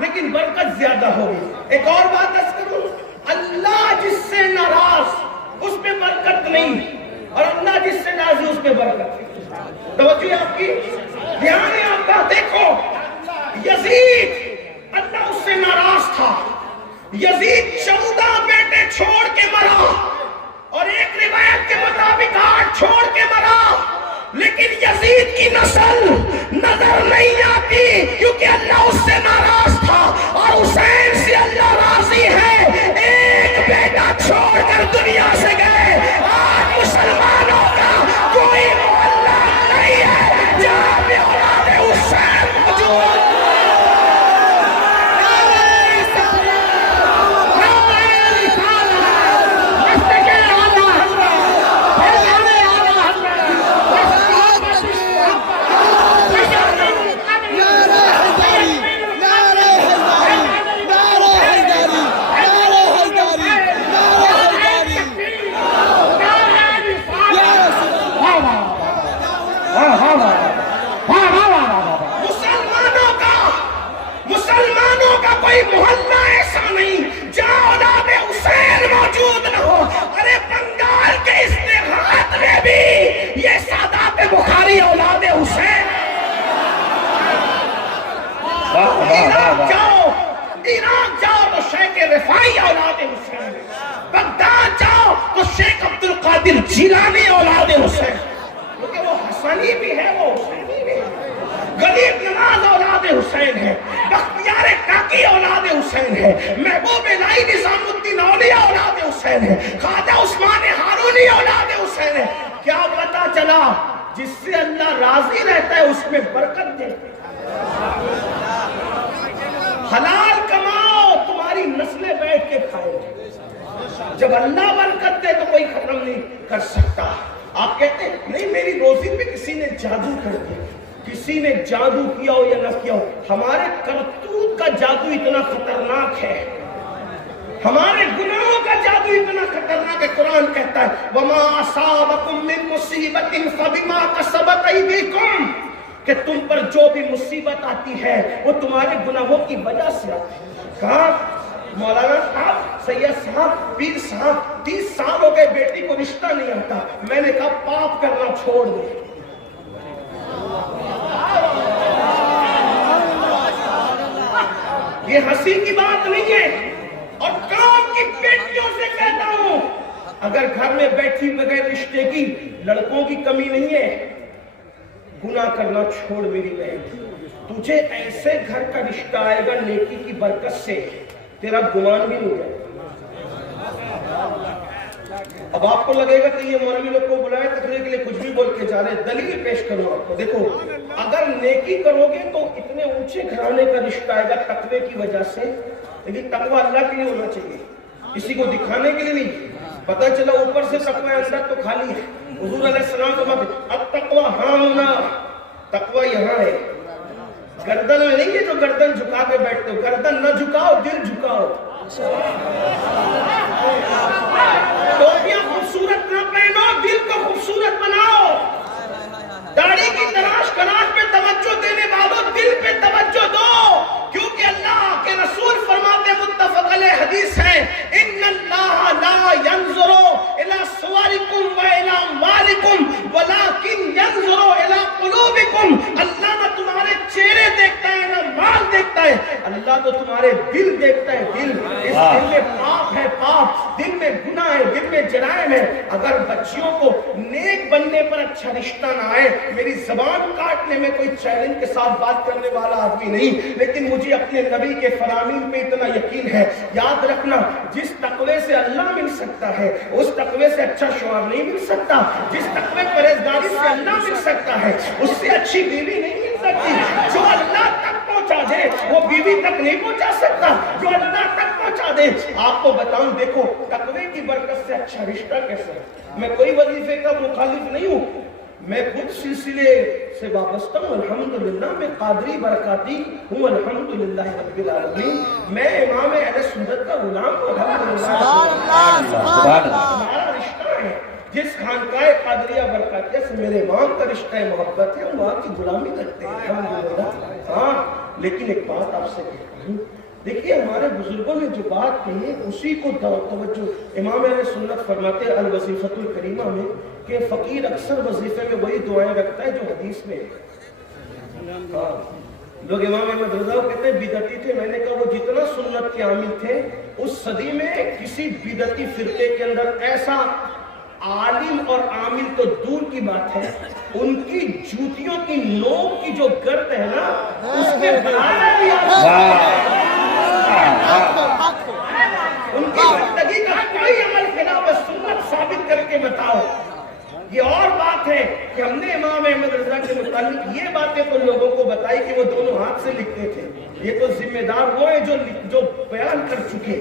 لیکن برکت زیادہ ہوگی. ایک اور بات عرض کروں, اللہ جس سے ناراض اس پہ برکت نہیں, اور اللہ جس سے راضی اس پہ برکت. توجہ آپ کی, دھیان ہے آپ کا. دیکھو یزید اللہ اس سے ناراض تھا. یزید 14 بیٹے چھوڑ کے مرا, اور ایک روایت کے مطابق 8 چھوڑ کے مرا, لیکن یزید کی نسل نظر نہیں آتی کیونکہ اللہ اس سے ناراض تھا. اور حسین سے اللہ راضی ہے. ایک بیٹا چھوڑ کر دنیا سے گئے. آج مسلمانوں کا کوئی محلہ نہیں ہے جہاں پہ اولاد حسین موجود. مسلمانوں کا کوئی محلہ ایسا نہیں جہاں اولاد حسین موجود نہ ہو. ارے بنگال کے استغاث میں بھی یہ سادات بخاری اولاد حسین. عراق جاؤ تو شیخ رفاعی اولاد حسین. بغداد جاؤ تو شیخ عبد القادر جیلانی اولاد حسین. کیونکہ وہ حسنی بھی ہے, وہ حسینی بھی ہے. غریب نواز اولاد حسین ہے. بختیار کاکی اولاد حسین ہے. محبوب الہی نظام الدین اولیاء اولاد حسین ہے. خواجہ عثمان ہارونی اولاد حسین ہے. کیا پتا چلا, جس سے اللہ راضی رہتا ہے اس میں برکت دیتا ہے. حلال کماؤ, تمہاری نسلیں بیٹھ کے کھائے. جب اللہ برکت دے تو کوئی ختم نہیں کر سکتا. آپ کہتے ہیں نہیں میری روزی پہ کسی نے جادو کر دیا. کسی نے جادو کیا ہو یا نہ کیا ہو, ہمارے کرتوت کا جادو اتنا خطرناک ہے, ہمارے گناہوں کا جادو اتنا خطرناک ہے. قرآن کہتا ہے وَمَا أَصَابَكُم مِّن مُّصِيبَةٍ فَبِمَا كَسَبَتْ أَيْدِيكُمْ, کہ تم پر جو بھی مصیبت آتی ہے وہ تمہارے گناہوں کی وجہ سے آتی ہے. کہا مولانا صاحب, سید صاحب, پیر صاحب 30 سال ہو گئے بیٹی کو رشتہ نہیں آتا. میں نے کہا پاپ کرنا چھوڑ دے. یہ ہنسی کی بات نہیں ہے, اور کام کی بیٹیوں سے کہتا ہوں, اگر گھر میں بیٹھی بغیر رشتے کی لڑکوں کی کمی نہیں ہے, گناہ کرنا چھوڑ میری بہن. تجھے ایسے گھر کا رشتہ آئے گا نیکی کی برکت سے, تیرا گمان بھی نہیں ہے. اب آپ کو لگے گا کہ یہ مولوی لوگ کو بلائے تقریر کے لیے کچھ بھی بول کے جا رہے. دلیل پیش کروں آپ کو. دیکھو اگر نیکی کرو گے تو اتنے اونچے گھرانے کا رشتہ آئے گا تقوی کی وجہ سے, لیکن تقوی اللہ کے لیے ہونا چاہیے, کسی کو دکھانے کے لیے نہیں. پتہ چلا اوپر سے تقوی اندر تو خالی ہے. حضور علیہ السلام کو بات التقوی ہاہنا, تقوی یہاں ہے, گردن میں نہیں ہے جو گردن جھکا کے بیٹھتے ہو. گردن نہ جھکاؤ, دل جھکاؤ. ٹوپیاں خوبصورت نہ پہنو, دل کو خوبصورت بناؤ. داڑھی کی تلاش پہ توجہ دینے والوں دل پہ توجہ دو, کیونکہ اللہ کے رسول فرماتے متفق علیہ حدیث ہے ان اللہ لا ينظر الى صورکم والى اموالکم ولکن ينظر الى قلوبکم. اللہ نہ تمہارے چہرے دیکھتا ہے نہ مال دیکھتا ہے, اللہ تو تمہارے دل دیکھتا ہے. دل, اس دل میں پاپ ہے, پاپ دل میں گناہ ہے, دل میں جرائم ہے. اگر بچیوں کو نیک بننے پر اچھا رشتہ نہ آئے, میری زبان کاٹنے میں کوئی چیلنج کے ساتھ بات کرنے والا آدمی نہیں, لیکن مجھے اپنے نبی کے فرامین پہ اتنا یقین ہے. یاد رکھنا, جس تقوی سے اللہ مل سکتا ہے اس تقوی سے اچھا شوہر نہیں مل سکتا. جس تقوی پرہیزگاری سے اللہ مل سکتا ہے اس سے اچھی بیوی نہیں مل سکتی. جو اللہ تک پہنچا دے وہ بیوی تک نہیں پہنچا سکتا جو اللہ تک پہنچا دے. آپ کو بتاؤں, دیکھو تقوی کی برکت سے اچھا رشتہ کیسے ہے. میں کوئی وظیفے کا مخالف نہیں ہوں, میں خود سلسلے سے وابستہ ہوں. الحمدللہ میں قادری برکاتی ہوں, الحمدللہ رب العالمین. میں امام اہل سنت کا غلام ہوں, الحمدللہ. ہمارا رشتہ ہے جس خانقاہ قادریہ برقعیہ سے میرے امام کا رشتہ محبت ہے، ہم وہاں کی غلامی کرتے ہیں الحمدللہ۔ ہاں لیکن ایک بات آپ سے کہتا ہوں، دیکھیے ہمارے بزرگوں نے جو بات کہی ہے اسی کو توجہ امام اہل سنت فرماتے ہیں الوظیفۃ الکریمہ میں کہ فقیر اکثر وظیفے میں وہی دعائیں رکھتا ہے جو حدیث میں ہے۔ لوگ امام احمد رضا کو کہتے ہیں بدعتی تھے، میں نے کہا وہ جتنا سنت کے عامل تھے اس صدی میں کسی بدعتی فرقے کے اندر ایسا عالم اور عامل تو دور کی بات ہے، ان کی جوتیوں کی نوک کی جو گرد ہے نا اس کے برابر بھی ان کی زندگی کا کوئی عمل خلاف سنت ثابت کر کے بتاؤ۔ یہ اور بات ہے کہ ہم نے امام احمد رضا کے متعلق یہ باتیں تو لوگوں کو بتائی کہ وہ دونوں ہاتھ سے لکھتے تھے، یہ تو ذمہ دار وہ ہیں جو بیان کر چکے،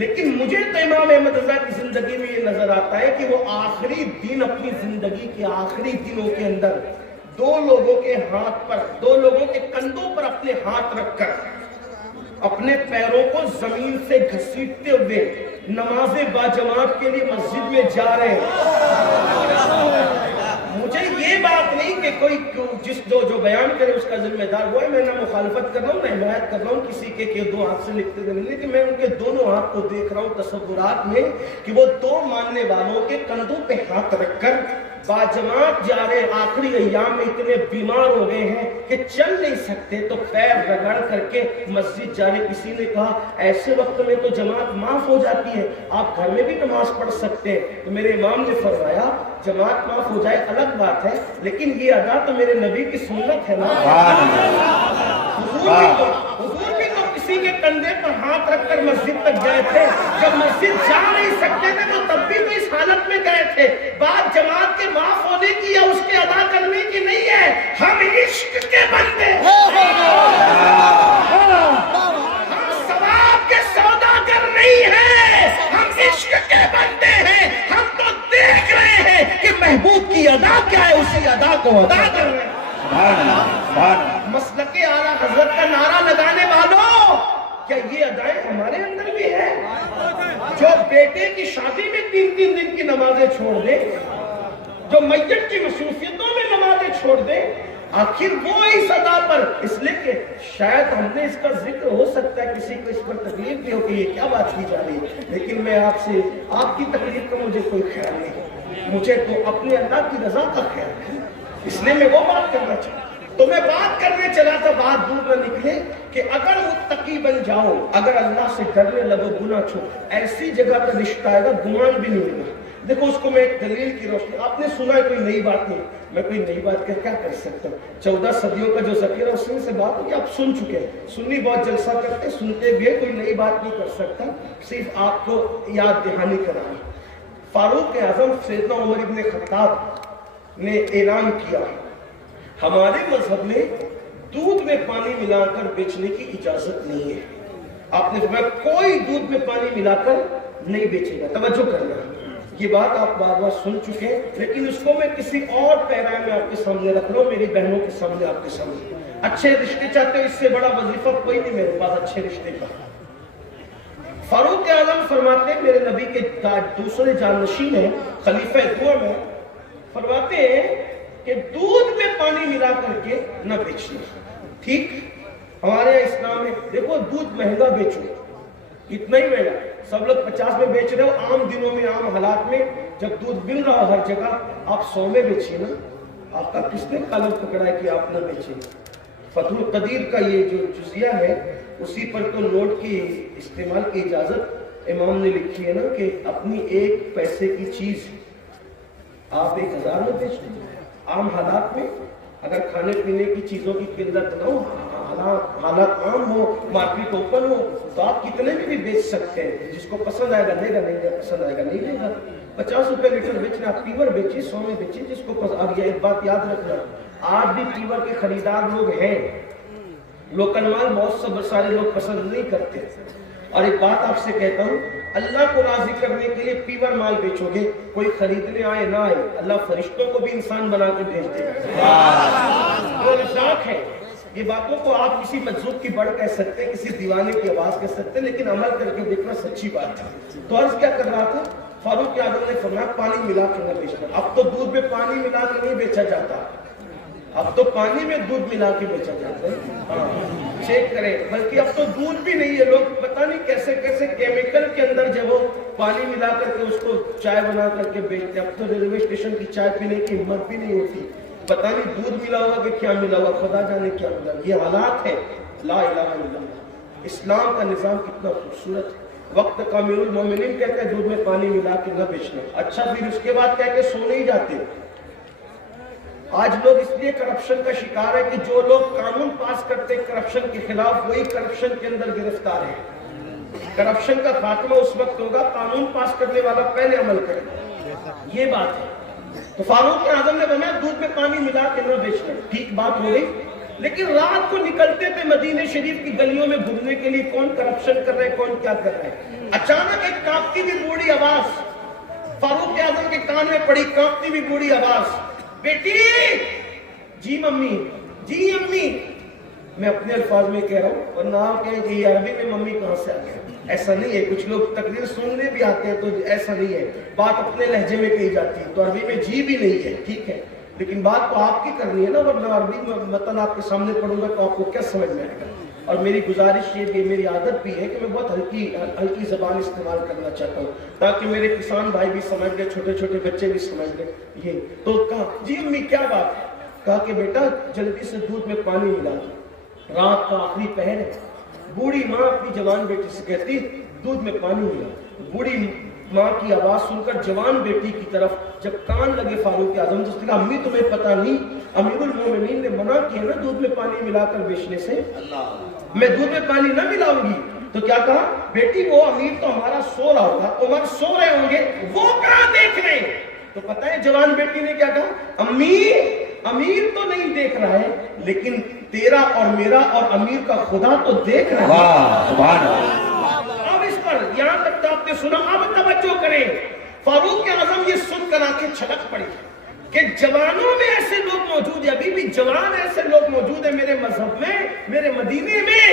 لیکن مجھے تو امام احمد رضا کی زندگی میں یہ نظر آتا ہے کہ وہ آخری دن اپنی زندگی کے آخری دنوں کے اندر دو لوگوں کے ہاتھ پر، دو لوگوں کے کندھوں پر اپنے ہاتھ رکھ کر اپنے پیروں کو زمین سے گھسیٹتے ہوئے نماز باجماعت کے لیے مسجد میں جا رہے ہیں۔ مجھے یہ بات نہیں کہ کوئی جو بیان کرے اس کا ذمہ دار وہ ہے، میں نہ مخالفت کر رہا ہوں نہ حمایت کر رہا ہوں کسی کے کہ دو ہاتھ سے لکھتے تھے، لیکن میں ان کے دونوں ہاتھ کو دیکھ رہا ہوں تصورات میں کہ وہ دو ماننے والوں کے کندھوں پہ ہاتھ رکھ کر باجماعت جا رہے، آخری ایام میں اتنے بیمار ہو گئے ہیں کہ چل نہیں سکتے تو پیر رگڑ کر کے مسجد جا رہے۔ کسی نے کہا ایسے وقت میں تو جماعت معاف ہو جاتی ہے، آپ گھر میں بھی نماز پڑھ سکتے ہیں، تو میرے امام نے فرمایا جماعت معاف ہو جائے الگ بات ہے، لیکن یہ ادا تو میرے نبی کی سنت ہے نا۔ حضور بھی تو کسی کے کندھے پر ہاتھ رکھ کر مسجد تک گئے تھے، جب مسجد جا نہیں سکتے تھے تو تب بھی تو اس حالت میں گئے تھے۔ بات جماعت کے معاف ہونے کی یا اس کے ادا کرنے کی نہیں ہے، ہم عشق کے بندے ہم ثواب کے سوداگر نہیں ہیں، ہم عشق کے بندے ہیں۔ ہم تو دیکھ رہے ہیں کہ محبوب کی ادا کیا ہے، اسی ادا کو ادا کر رہے ہیں۔ مسلک اعلیٰ حضرت کا نعرہ لگانے والوں، کیا یہ ادائیں ہمارے اندر بھی ہے؟ جو بیٹے کی شادی میں 3 دن کی نمازیں چھوڑ دے، جو میت کی مصروفیتوں میں نمازیں چھوڑ دے، آخر وہ اس ادا پر، اس لیے کہ شاید ہم نے اس کا ذکر ہو سکتا ہے کسی کو اس پر تکلیف بھی ہو کہ یہ کیا بات کی جا رہی ہے، لیکن میں آپ سے آپ کی تکلیف کا مجھے کوئی خیال نہیں، مجھے تو اپنے اللہ کی رضا کا خیال ہے، اس لیے میں وہ بات کرنا چاہتا ہوں۔ تو میں بات کرنے چلا تھا، بات دور نہ نکلے کہ اگر متقی بن جاؤ، اگر اللہ سے ڈرنے لگو، گناہ چھوڑو، ایسی جگہ پر رشتہ آئے گا گمان بھی نہیں ہوگا۔ دیکھو اس کو میں ایک دلیل کی روشنی، آپ نے سنا ہے کوئی نئی بات نہیں، میں کوئی نئی بات کیا کر سکتا ہوں، 14 صدیوں کا جو ذخیرہ اس سے بات ہوگی، آپ سن چکے ہیں، سنی بہت جلسہ کرتے سنتے بھی ہے، کوئی نئی بات نہیں کر سکتا، صرف آپ کو یاد دہانی کرانی۔ فاروق اعظم سیدنا عمر ابن خطاب نے اعلان کیا ہمارے مذہب میں دودھ میں پانی ملا کر بیچنے کی اجازت نہیں ہے۔ آپ نے فرمایا کوئی دودھ میں پانی ملا کر نہیں بیچے گا، توجہ کرنا، یہ بات آپ بار بار سن چکے ہیں، لیکن اس کو میں کسی اور پیرا میں آپ کے سامنے رکھ رہا ہوں، میری بہنوں کے سامنے، آپ کے سامنے۔ اچھے رشتے چاہتے ہو، اس سے بڑا وظیفہ کوئی نہیں میرے پاس اچھے رشتے کا۔ فاروق اعظم فرماتے ہیں، میرے نبی کے دوسرے جانشین ہیں، خلیفہ دوم ہیں، فرماتے ہیں کہ دودھ میں پانی ملا کر کے نہ بیچنا، ٹھیک؟ ہمارے اسلام میں دیکھو دودھ مہنگا بیچو، اتنا ہی مہنگا، سب لوگ 50 میں بیچ رہے ہو، عام دنوں میں عام حالات میں جب دودھ مل رہا ہو ہر جگہ، آپ 100 میں بیچیے نا، آپ کا کس نے قلم پکڑا ہے کہ آپ نہ بیچیں؟ فتح القدیر کا یہ جو جزیہ ہے اسی پر تو نوٹ کی استعمال کی اجازت امام نے لکھی ہے نا کہ اپنی 1 پیسے کی چیز آپ 1000 میں بیچ دیں۔ عام حالات میں اگر کھانے پینے کی چیزوں کی قلت نہ ہو، حالات عام ہو، مارکیٹ اوپن ہو، تو آپ کتنے میں بھی بیچ سکتے ہیں، جس کو پسند آئے گا لے گا، نہیں پسند آئے گا نہیں لے گا۔ 50 روپے لیٹر بیچنا، آپ پیور بیچیے، 100 میں بیچیے، جس کو پسند۔ اب یہ ایک بات یاد رکھنا، آج بھی پیور کے خریدار لوگ ہیں، لوکل مال بہت سارے لوگ پسند نہیں کرتے۔ اور ایک بات آپ سے کہتا ہوں، اللہ کو راضی کرنے کے لیے پیور مال بیچو گے، کوئی خریدنے آئے نہ آئے، اللہ فرشتوں کو بھی انسان بنا کے بھیج دے گا، وہ رزاق ہے۔ یہ باتوں کو آپ کسی مجذوب کی بڑھ کہہ سکتے ہیں، کسی دیوانے کی آواز کہہ سکتے ہیں، لیکن عمل کر کے دیکھنا سچی بات ہے۔ تو عرض کیا کر رہا تھا فاروق اعظم نے فرمایا پانی ملا کے نہ بیچنا. اب تو دودھ میں پانی ملا کے نہیں بیچا جاتا, اب تو پانی میں دودھ ملا کے بیچا جاتا ہے. ہاں چیک کریں, بلکہ اب تو دودھ بھی نہیں ہے, لوگ پتہ نہیں کیسے کیسے کیمیکل کے اندر جب وہ پانی ملا کر کے اس کو چائے بنا کر کے بیچتے. اب تو ریلوے اسٹیشن کی چائے پینے کی ہمت بھی نہیں ہوتی, پتہ نہیں دودھ ملا ہوگا کہ کیا ملا ہوگا, خدا جانے کیا ملا. یہ حالات ہے. لا الہ الا اللہ. اسلام کا نظام کتنا خوبصورت ہے. وقت کا امیر المومنین کہتے ہیں دودھ میں پانی ملا کے نہ بیچنا. اچھا پھر اس کے بعد کہہ کے سو نہیں جاتے. آج لوگ اس لیے کرپشن کا شکار ہے کہ جو لوگ قانون پاس کرتے ہیں کرپشن کے خلاف, وہی کرپشن کے اندر گرفتار ہے. کرپشن کا خاتمہ اس وقت ہوگا قانون پاس کرنے والا پہلے عمل کرے. یہ بات ہے. تو فاروق اعظم نے فرمایا دودھ میں پانی ملا کے نہ بیچنا. ٹھیک بات ہو گئی. لیکن رات کو نکلتے تھے مدینہ شریف کی گلیوں میں گھومنے کے لیے, کون کرپشن کر رہے, کون کیا کر رہے. اچانک ایک کانپتی ہوئی بوڑھی آواز فاروق اعظم کے کان میں پڑی. کانپتی ہوئی بوڑھی آواز, بیٹی. جی ممی, جی امی. میں اپنے الفاظ میں کہہ رہا ہوں, ورنہ آپ کہیں کہ یہ عربی میں ممی کہاں سے آ گیا. ایسا نہیں ہے. کچھ لوگ تقریر سننے بھی آتے ہیں تو ایسا نہیں ہے, بات اپنے لہجے میں کہی جاتی ہے, تو عربی میں جی بھی نہیں ہے. ٹھیک ہے, لیکن بات تو آپ کی کرنی ہے نا, ورنہ عربی متن آپ کے سامنے پڑھوں گا تو آپ کو کیا سمجھ میں آئے گا. اور میری گزارش یہ بھی, میری عادت بھی ہے کہ میں بہت ہلکی زبان استعمال کرنا چاہتا ہوں تاکہ میرے کسان بھائی بھی سمجھ لیں, چھوٹے چھوٹے بچے بھی سمجھ لیں. یہ تو کہا جی امی کیا بات ہے. کہا کہ بیٹا جلدی سے دودھ میں پانی ملا دو. رات کا آخری پہر ہے. بوڑھی ماں اپنی جوان بیٹی سے کہتی دودھ میں پانی ملا. بوڑھی ماں کی آواز سن کر جوان بیٹی کی طرف جب کان لگے فاروق اعظم تو اس نے کہا امی تمہیں پتہ نہیں امیر المومنین نے منع کیا نا دودھ میں پانی ملا کر بیچنے سے, میں دودھ میں پانی نہ ملاؤں گی. تو کیا کہا, بیٹی وہ امیر تو ہمارا سو رہا ہوگا, عمر سو رہے ہوں گے, وہ کہاں دیکھ رہے ہیں. تو پتہ ہے جوان بیٹی نے کیا کہا, امی امیر تو نہیں دیکھ رہا ہے لیکن تیرا اور میرا اور امیر کا خدا تو دیکھ رہا ہے. واہ سبحان اللہ. اب اس پر یہاں تک تو آپ نے سنا, اب توجہ کریں. فاروق اعظم یہ سن کر آنکھیں چھلک پڑی کہ جوانوں میں ایسے لوگ موجود ہیں, ابھی بھی جوان ایسے لوگ موجود ہیں میرے مذہب میں, میرے مدینے میں.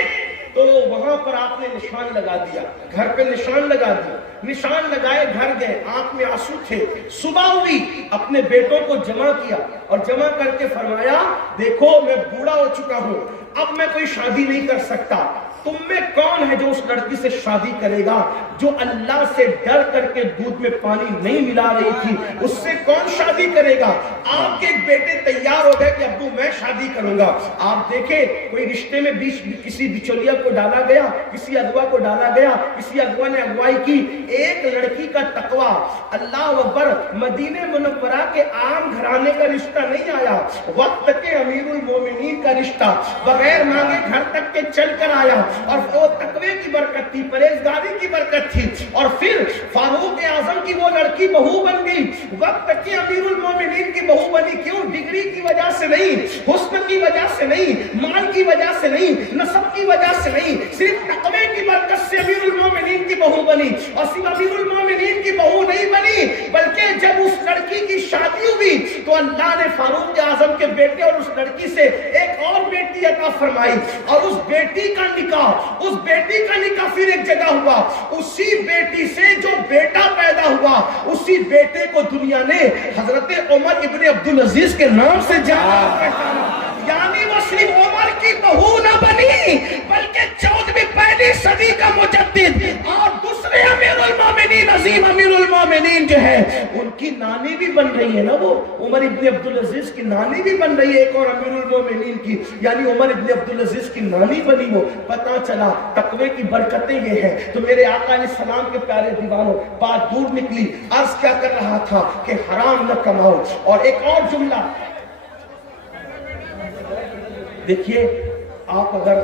تو وہاں پر آپ نے نشان لگا دیا, گھر پہ نشان لگا دیا. نشان لگائے, گھر گئے, آنکھ میں آنسو تھے. صبح ہوئی, اپنے بیٹوں کو جمع کیا اور جمع کر کے فرمایا دیکھو میں بوڑھا ہو چکا ہوں, اب میں کوئی شادی نہیں کر سکتا. تم میں کون ہے جو اس لڑکی سے شادی کرے گا جو اللہ سے ڈر کر کے دودھ میں پانی نہیں ملا رہی تھی, اس سے کون شادی کرے گا. آپ کے ایک بیٹے تیار ہو گئے کہ ابو میں شادی کروں گا. آپ دیکھیں کوئی رشتے میں کسی بچولیا کو ڈالا گیا, کسی اغوا کو ڈالا گیا, کسی اغوا نے اغوائی کی. ایک لڑکی کا تقوی, اللہ اکبر, مدینہ منورہ کے عام گھرانے کا رشتہ نہیں آیا, وقت کے امیر المومنین کا رشتہ بغیر مانگے گھر تک کے چل کر آیا. اور وہ تقوی کی برکت تھی, پرہیزگاری کی برکت تھی. اور پھر فاروق اعظم کی وہ لڑکی بہو بن گئی, وقت کی امیر المومنین کی بہو بنی. کیوں؟ ڈگری کی وجہ سے نہیں, حسن کی وجہ سے نہیں, مال کی وجہ سے نہیں, نسب کی وجہ سے نہیں, صرف تقوی کی برکت سے امیر المومنین کی بہو بنی. اور صرف امیر المومنین کی بہو نہیں بنی بلکہ جب اس لڑکی کی شادی ہوئی تو اللہ نے فاروق اعظم کے بیٹے اور اس لڑکی سے ایک اور بیٹی عطا فرمائی. اور اس بیٹی کا نکاح پھر ایک جگہ ہوا. اسی بیٹی سے جو بیٹا پیدا ہوا, اسی بیٹے کو دنیا نے حضرت عمر ابن عبدالعزیز کے نام سے جانا پہچانا. یعنی وہ صرف عمر کی بہو نہ بنی بلکہ 14ویں پہلی صدی کا مجدد اور دوسرے امیر المومنین, عظیم امیر المومنین جو ہے ان کی نانی بھی بن رہی ہے نا. وہ عمر ابن عبدالعزیز کی نانی بھی بن رہی ہے, ایک اور امیر المومنین کی, یعنی عمر ابن عبدالعزیز کی نانی بنی. وہ پتہ چلا تقوی کی برکتیں یہ ہیں. تو میرے آقا علیہ السلام کے پیارے دیوانوں, بات دور نکلی. عرض کیا کر رہا تھا کہ حرام نہ کماؤ. اور ایک اور جملہ دیکھیے, آپ اگر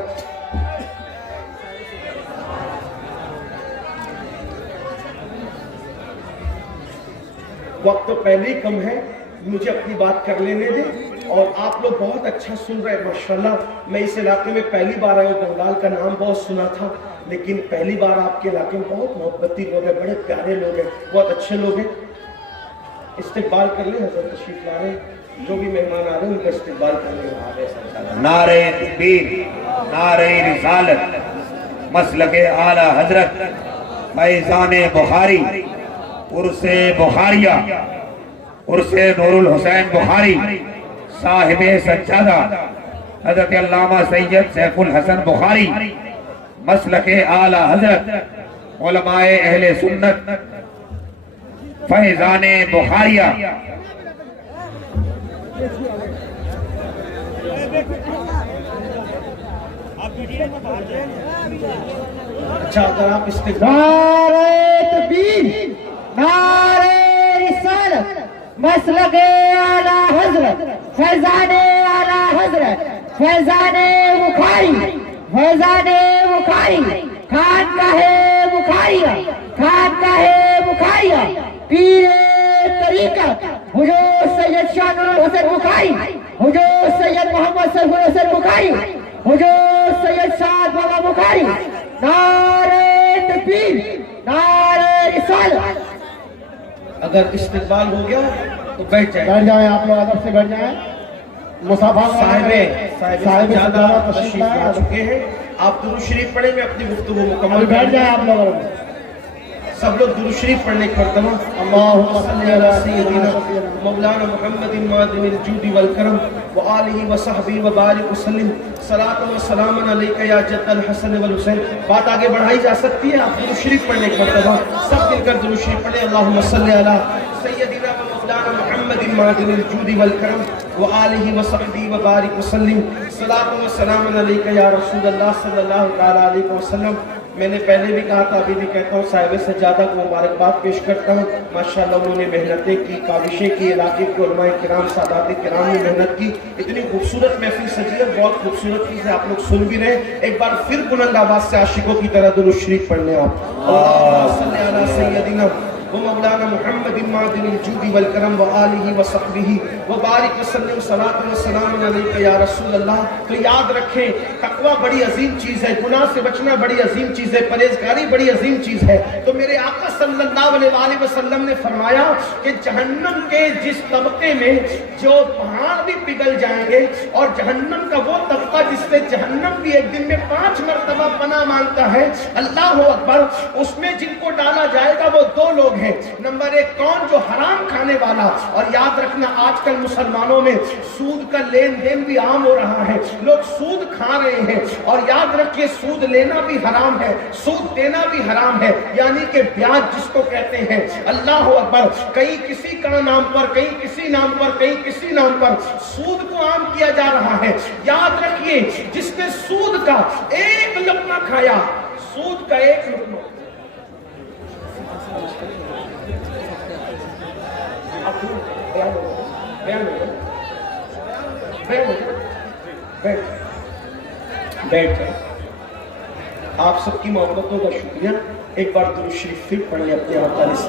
وقت تو پہلے ہی کم ہے, مجھے اپنی بات کر لینے دیں. اور آپ لوگ بہت اچھا سن رہے ہیں ماشاءاللہ. میں اس علاقے میں پہلی بار آیا ہوں, بنگال کا نام بہت سنا تھا لیکن پہلی بار آپ کے علاقے میں بہت محبتی لوگ ہیں, بڑے پیارے لوگ ہیں, بہت اچھے لوگ ہیں. استقبال کر لیں, حضرت تشریف لا رہے ہیں, جو بھی مہمان آ رہے ہیں ان کا استقبال کر لیں. نعرہ تکبیر, نعرہ رسالت, مسلک اعلی حضرت فیضان بخاری, عرس بخاریہ، عرس نور الحسین بخاری صاحب سجادہ حضرت علامہ سید سیف الحسن بخاری مسلک اعلی حضرت علماء اہل سنت فیضان بخاریہ۔ اچھا اگر آپ استقبال نعرہ تکبیر، نعرہ رسالت، مسلک اعلی حضرت فیضان اعلی حضرت فیضان بخاری، فیضان بخاری، خانقاہ بخاریہ، خانقاہ بخاریہ، پیر طریقت حضور سید شاہ نور الحسن بخاری، حضور سید محمد سیف الحسن بخاری، حضور سید سعد بابا بخاری۔ نعرہ تکبیر، نعرہ رسالت۔ اگر استقبال ہو گیا تو بیٹھ جائیں۔ بیٹھ جائیں، آپ لوگ ادب سے بیٹھ جائیں۔ مصافحہ صاحب صاحب زیادہ سجادہ تشریف لا چکے ہیں، آپ درود شریف پڑھیں، میں اپنی گفتگو مکمل ابھی بیٹھ کروں۔ جائیں آپ لوگ۔ سب لوگ درود شریف پڑھنے کی مرتبہ اللہم صلی علی سیدنا مولانا محمد معدن الجود والکرم وآلہ وصحبہ وبارک وسلم صلاۃ و سلام علیکہ یا جد الحسن والحسین۔ بات آگے بڑھائی جا سکتی ہے، آپ درود شریف پڑھنے کی مرتبہ سب مل کر درود شریف پڑھیں۔ اللہم صلی علی سیدنا مولانا محمد معدن الجود والکرم وآلہ وصحبہ وبارک وسلم صلاۃ و سلام علیکہ یا رسول اللہ صلی اللہ تعالیٰ علیہ وسلم۔ میں نے پہلے بھی کہا تھا، ابھی بھی کہتا ہوں، صاحب سجادہ کو مبارکباد پیش کرتا ہوں۔ ماشاءاللہ انہوں نے محنتیں کی، کاوشیں کی، علاقے کے علماء کرام سادات کرام نے محنت کی، اتنی خوبصورت محفل سجی ہے، بہت خوبصورت چیز ہے، آپ لوگ سن بھی رہے ہیں۔ ایک بار پھر بلند آواز سے عاشقوں کی طرح درود شریف پڑھنے آپ۔ اللہم صلی علی سیدنا ومولانا محمد معدن الجود والکرم وآلہ وصحبہ وبارک وسلم صلاۃ و سلام علیکہ یا رسول اللہ۔ تو یاد رکھیں، تقویٰ بڑی عظیم چیز ہے، گناہ سے بچنا بڑی عظیم چیز ہے، پرہیزگاری بڑی عظیم چیز ہے۔ تو میرے آقا صلی اللہ علیہ وسلم نے فرمایا کہ جہنم کے جس طبقے میں جو پہاڑ بھی پگھل جائیں گے، اور جہنم کا وہ طبقہ جس سے جہنم بھی ایک دن میں 5 مرتبہ پناہ مانگتا ہے، اللہ اکبر، اس میں جن کو ڈالا جائے گا وہ 2 لوگ ہیں۔ نمبر 1 کون؟ جو حرام کھانے والا۔ اور یاد رکھنا، آج کل مسلمانوں میں سود کا لین دین بھی عام ہو رہا ہے، لوگ سود کھا رہے ہیں، اور یاد رکھیے سود لینا بھی حرام ہے، سود دینا بھی حرام ہے، یعنی کہ بیاج جس کو کہتے ہیں۔ اللہ اکبر، کہیں کسی کا نام پر، کہیں کسی نام پر، کہیں کسی نام پر سود کو عام کیا جا رہا ہے۔ یاد رکھیے، جس نے سود کا 1 لقمہ کھایا، سود کا 1 لقمہ، بیٹھ جائیں۔ آپ سب کی محبتوں کا شکریہ۔ ایک بار درود شریف پھر پڑھیں اپنے آقا